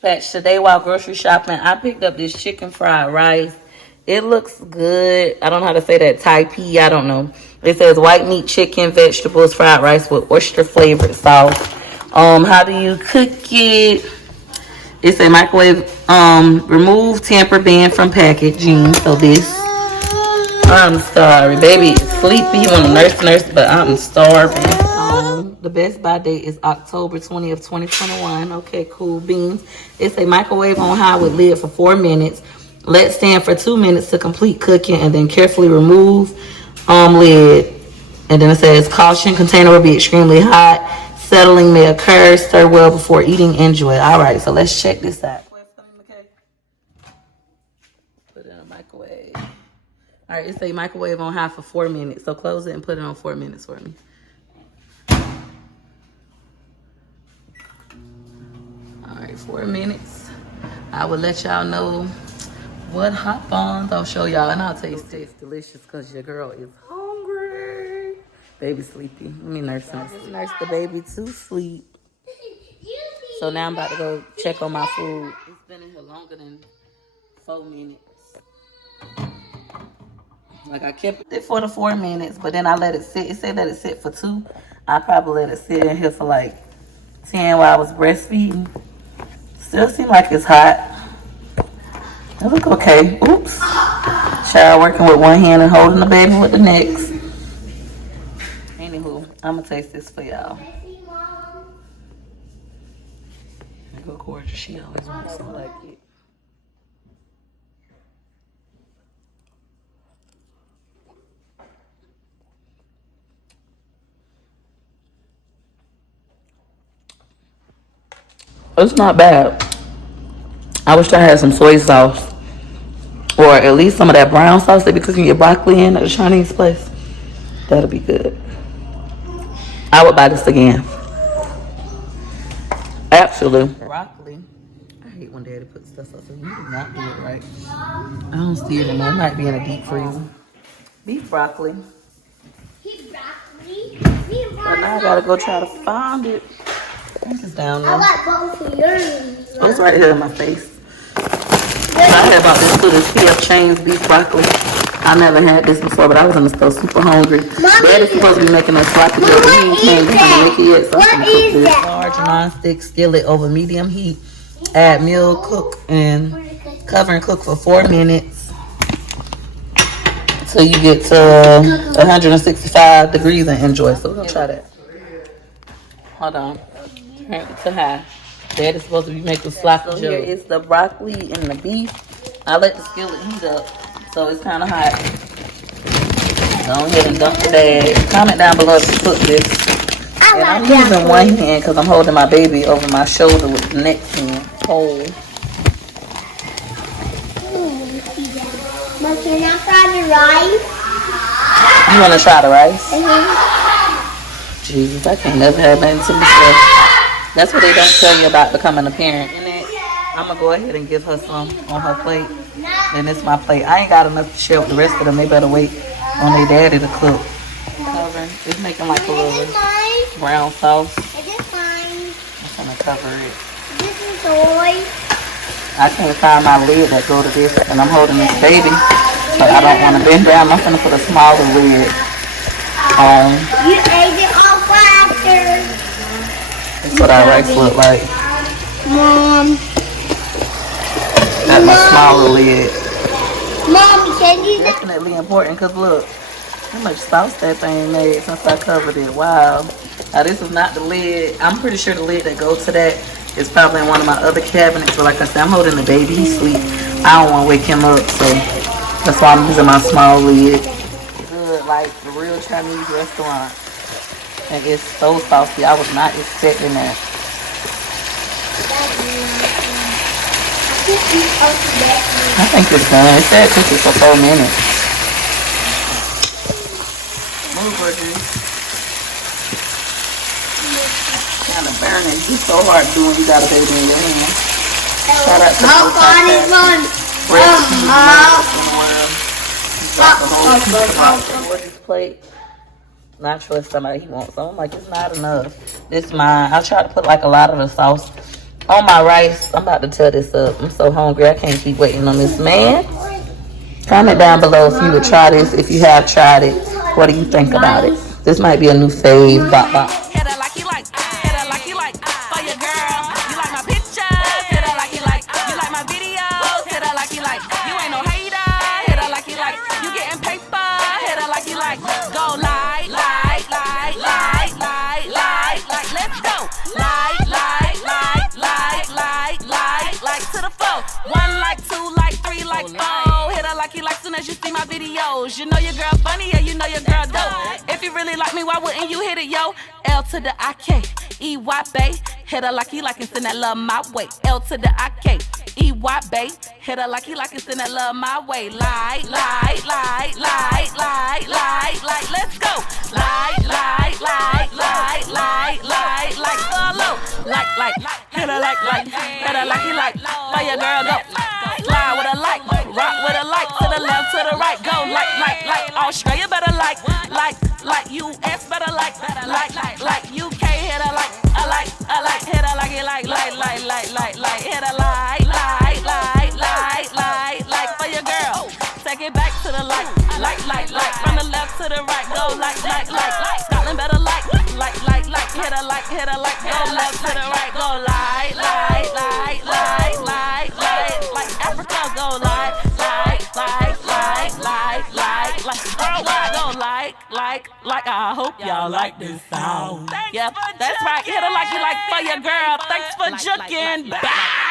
Today while grocery shopping, I picked up this chicken fried rice. It looks good. I don't know how to say that. Taipei, I don't know. It says white meat, chicken, vegetables, fried rice with oyster flavored sauce. How do you cook it? It's a microwave. Remove tamper ban from packaging. So this. I'm sorry, baby. It's sleepy. You want to nurse, but I'm starving. The best buy date is October 20th, 2021. Okay, cool beans. It's a microwave on high with lid for 4 minutes. Let stand for 2 minutes to complete cooking, and then carefully remove lid. And then it says, caution, container will be extremely hot. Settling may occur. Stir well before eating. Enjoy. All right, so let's check this out. Put it in a microwave. All right, it's a microwave on high for 4 minutes. So close it and put it on 4 minutes for me. All right, 4 minutes. I will let y'all know what hot buns I'll show y'all, and I'll tell you it tastes delicious because your girl is hungry. Baby sleepy. Let me nurse the baby to sleep. So now I'm about to go check on my food. It's been in here longer than 4 minutes. Like I kept it for the 4 minutes, but then I let it sit. It said let it sit for 2. I probably let it sit in here for like 10 while I was breastfeeding. Still seem like it's hot. It look okay. Oops. Child working with one hand and holding the baby with the next. Anywho, I'm gonna taste this for y'all. There go Gorgeous. She always wants something like it. It's not bad. I wish I had some soy sauce. Or at least some of that brown sauce they be cooking your broccoli in at the Chinese place. That'll be good. I would buy this again. Absolutely. Broccoli. I hate when daddy puts stuff up. So you do not do it right. I don't see it in there. It might be in a deep freezer. Beef broccoli. But now I gotta go try to find it. I think it's down there. I got both of yours. Oh, it's right here in my face. I heard about this too, this PF Chang's beef broccoli. I never had this before, but I was in the store super hungry. Daddy's supposed to be making a sloppy joe, but he can't make it yet, so I'm gonna cook this. Large non-stick skillet over medium heat. Add milk, cook, and cover and cook for 4 minutes. Till you get to 165 degrees and enjoy. So we're gonna try that. Hold on. Turn it to high. Dad is supposed to be making sloppy joe. Here is the broccoli and the beef. I let the skillet heat up, so it's kind of hot. Go ahead and dump the bag. Comment down below if you cook this. And I'm using one hand because I'm holding my baby over my shoulder with the next hand. Hold. But can I try the rice? You want to try the rice? Jesus, I can't never have nothing to myself. That's what they don't tell you about becoming a parent. I'm going to go ahead and give her some on her plate. And it's my plate. I ain't got enough to share with the rest of them. They better wait on their daddy to cook. Cover. It's making like a little brown sauce. I'm going to cover it. This is soy. I can't find my lid that go to this. And I'm holding this baby. So I don't want to bend down. I'm going to put a smaller lid on. You ate it all faster. That's what our rice look like. Mom. Got my smaller lid. Mom, can you... Definitely important because look how much sauce that thing made since I covered it. Wow. Now this is not the lid. I'm pretty sure the lid that goes to that is probably in one of my other cabinets. But like I said, I'm holding the baby. He's asleep. I don't want to wake him up. So that's why I'm using my small lid. Good, like the real Chinese restaurant. And it's so saucy. I was not expecting that. I think it's done. It said cook it for 4 minutes. Move, Gorgeous. Kind of burning. It's so hard to do when you got a baby in your hand. Shout out to How fun is one? Gorgeous plate. Not sure if somebody he wants. So I'm like, it's not enough. This mine. I try to put like a lot of the sauce On my rice, I'm about to tear this up. I'm so hungry. I can't keep waiting on this man. Comment down below if you would try this. If you have tried it, what do you think about it? This might be a new fave. Bop, bop. Hit her like you like, hit her like you like, for your girl. You like my pictures, hit her like you like. You like my videos, hit her like you like. You ain't no hater, hit her like you like. You getting paper, hit her like you like. Go like, let's go. Like to the floor. 1 like, 2 like, 3 like, 4. Hit her like you like soon as you see my videos. You know your girl funny, yeah, you know your girl dope. If you really like me, why wouldn't you hit it, yo? L to the I-K-E-Y, bae. Hit her like you like and send that love my way. L to the I-K-E-Y, bae. Hit her like you like and send that love my way. Like, let's go. Like, follow. Like, hit her like, hit her like you like. For your girl, go. Slide with a like, rock with a like. To the left, to the right, go. Like. Australia better like. US better like. UK hit her like. I like. Hit her like you like. Hit her like. For your girl, take it back to the like. From the left to the right, go like. Scotland better like. Hit her like. Go left to the right, go like. Africa go like. Worldwide go like. I hope y'all like this song. Yeah, that's right. Hit her like you like for your girl. Thanks for juking. Bye.